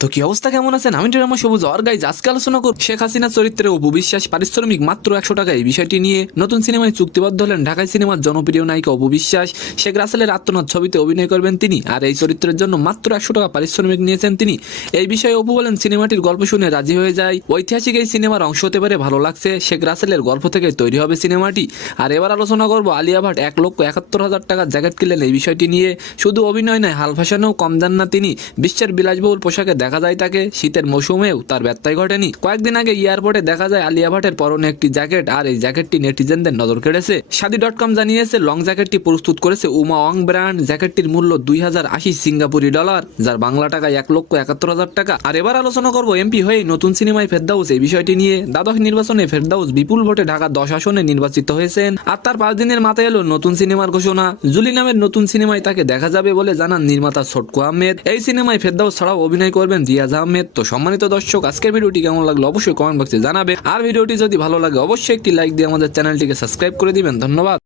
তো কি অবস্থা, কেমন আছেন? আমি ড্রামা সবুজ আর গাইজ আজকে আলোচনা করব শেখ হাসিনা চরিত্রে অপু বিশ্বাস পারিশ্রমিক মাত্র 100 টাকা। এই বিষয়টি নিয়ে নতুন সিনেমায় চুক্তিবদ্ধ হলেন ঢাকাই সিনেমার জনপ্রিয় নায়িকা অপু বিশ্বাস। শেখ রাসেলের আত্মনাথ ছবিতে অভিনয় করবেন তিনি, আর এই চরিত্রের জন্য মাত্র 100 টাকা পারিশ্রমিক নিয়েছেন তিনি। এই বিষয়ে অপু বলেন, সিনেমাটির গল্প শুনে রাজি হয়ে যায়। ঐতিহাসিক এই সিনেমার অংশ হতে পারে, ভালো লাগছে। শেখ রাসেলের গল্প থেকে তৈরি হবে সিনেমাটি। আর এবার আলোচনা করব আলিয়া ভাট 1,71,000 টাকার জ্যাকেট কিনলেন এই বিষয়টি নিয়ে। শুধু অভিনয় নয়, হাল ফ্যাশনেও কম যান না তিনি। বিশ্বের বিলাসবহুল পোশাকে দেখা যায় তাকে, শীতের মৌসুমেও তার ব্যত্যয় ঘটেনি। কয়েকদিন আগে এয়ারপোর্টে দেখা যায় আলিয়া ভাটের পরনে একটি জ্যাকেট, আর এই জ্যাকেটটি নেটিজেনদের নজর কেড়েছে। শাদি.com জানিয়েছে, লং জ্যাকেটটি প্রস্তুত করেছে উমা ওয়াং ব্র্যান্ড। জ্যাকেটটির মূল্য 2080 সিঙ্গাপুরি ডলার, যার বাংলা টাকায় 1,71,000 টাকা। আর এবার আলোচনা করব এমপি হয়ে নতুন সিনেমায় ফেরদাউস এই বিষয়টি নিয়ে। দ্বাদশ নির্বাচনে ফেরদাউস বিপুল ভোটে ঢাকা 10 আসনে নির্বাচিত হয়েছেন, আর তার 5 দিনের মাথায় এলো নতুন সিনেমার ঘোষণা। জুলি নামের নতুন সিনেমায় তাকে দেখা যাবে বলে জানান নির্মাতা ছোটকু আহমেদ। এই সিনেমায় ফেরদাউস ছাড়াও অভিনয় করবেন রিয়াজ আহমেদ। তো সম্মানিত দর্শক, আজকের ভিডিওটি কেমন লাগলো অবশ্যই কমেন্ট বক্সে জানাবে। আর ভিডিওটি যদি ভালো লাগে অবশ্যই একটি লাইক দিয়ে আমাদের চ্যানেলটিকে সাবস্ক্রাইব করে দিবেন। ধন্যবাদ।